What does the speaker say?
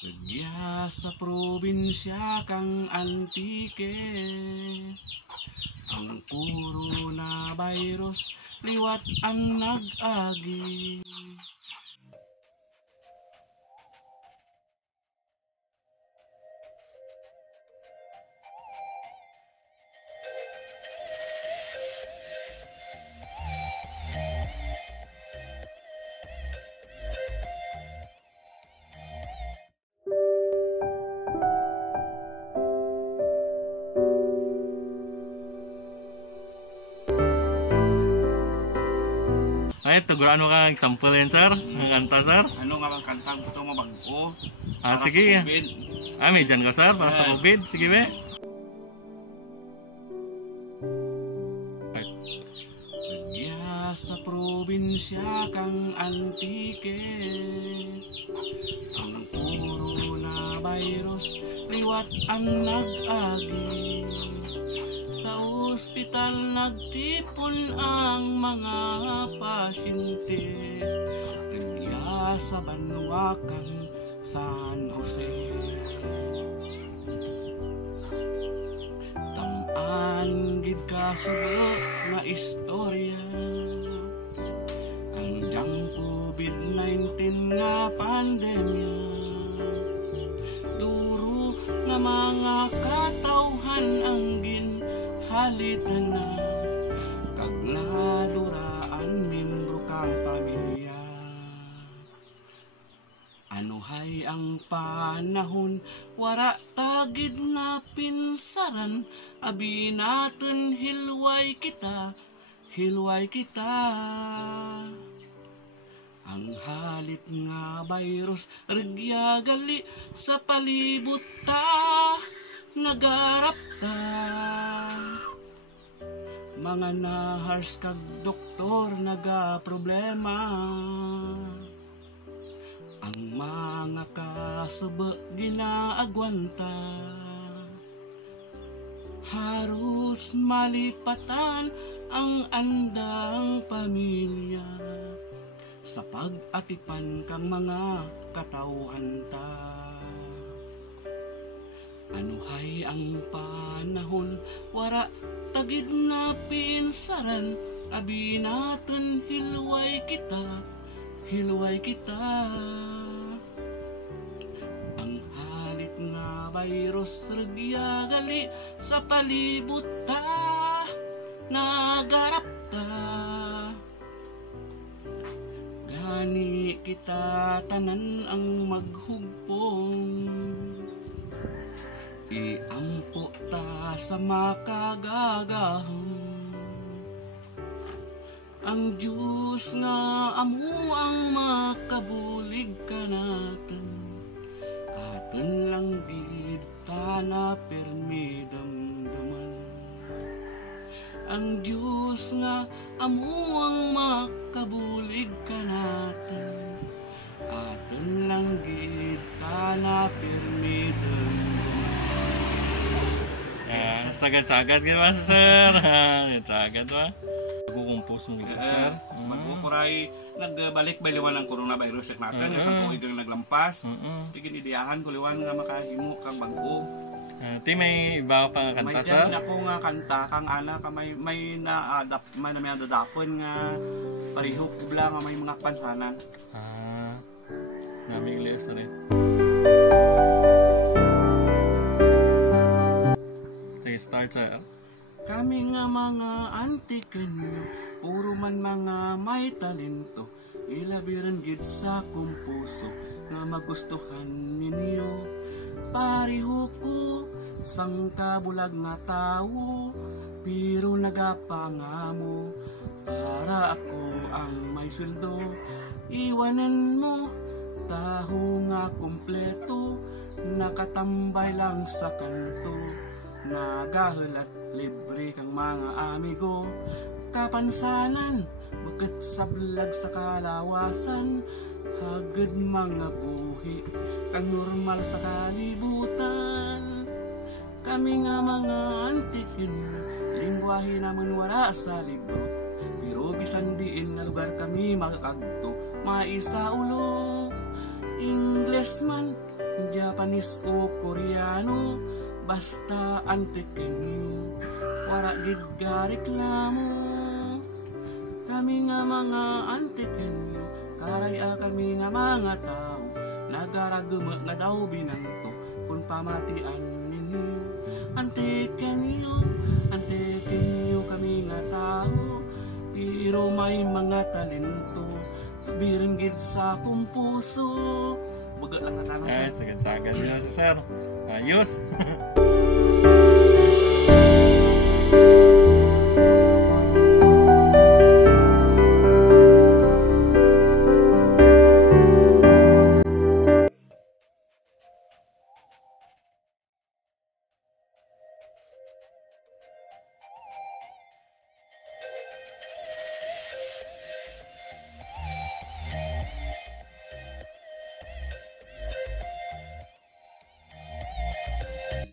Nagya sa probinsya kang antike, ang coronavirus liwat ang nag-agi. Ay, tuguran mo ka example yan, sir? Ang kanta, sir? Ano nga bang kanta gusto mo bago? Sige. Sa COVID. May dyan ka, sir? Para sa COVID? Sige, be. Nagya sa probinsya kang antike, ang coronavirus liwat ang nag-agi. Sa ospital nagtipon ang mga pasyente, nagya sa Banwakan, San Jose. Tamaan gid kasugo nga istorya, ang diyang COVID-19 nga pandemya. Duro nga mga katawhan ang halitan na, kag naduraan membro kang pamilya. Ano hay ang panahon, wara tagid na pinsaran, abi natin hilway kita, hilway kita. Ang halit nga virus, regya gali sa palibot ta, nagarap ta. Mga nahars kag doktor nagaproblema, ang mga kasaba ginaagwanta. Haros malipatan ang andang pamilya, sa pag-atipan kang mga katawhan ta. Ano hay ang panahon, wara tagid na pinsaran, abi natin hilway kita, hilway kita. Ang halit nga virus regya gali sa palibot ta, nagarap ta. Gani kita tanan ang maghugpong, iampo ta sa makagagahom. Ang Diyos nga amo ang makabulig ka natin, atin lang gid ta na permi damdaman. Ang Diyos nga amo ang makabulig ka natin, atin lang gid ta na permi damdaman. Sagad-sagad ka ba, sir? Sagad ba? Nagkukumpos mo gito, sir? Magkukuray, nagbalik ba liwan ang coronavirus natin, isang tuig yung naglampas. Piginidiyahan ko liwan nga makahimo kang bago. Ti may iba pa nga kanta, sir? May dyan ako nga kanta, kang ana ka may na-adapt, may nadadapon nga pariho kubla nga may mga pansanan. Naming lias na rin. Start, sir. Kami nga mga antikenyo, puro man mga may talento, ilabiran gid sa kumpuso nga magustuhan ninyo. Pariho ko sang kabulag nga tawo, pero nagapangamo para ako ang may sweldo. Iwanan mo taho nga kompleto, nakatambay lang sa kanto, nagahulat libre kang mga amigo. Kapansanan bukit sablag sa kalawasan, hagad mga buhi kang normal sa kalibutan. Kami nga mga antikin, lingwahe naman wala sa libro, pero bisan diin nga lugar kami makakagto, maisa ulo. English man, Japanese o Koreano, basta antikenyo, wala gid ga reklamo. Kami nga mga antikenyo, karaya kami nga mga tao, nagaraguma nga daw binangto, kung pamatian ninyo. Antikenyo, antikenyo kami nga tao, pero may mga talento, biringgit sa kong puso. Baga lang na tanong, Ay, sir. sagad-sagad nyo, sir. Ayos.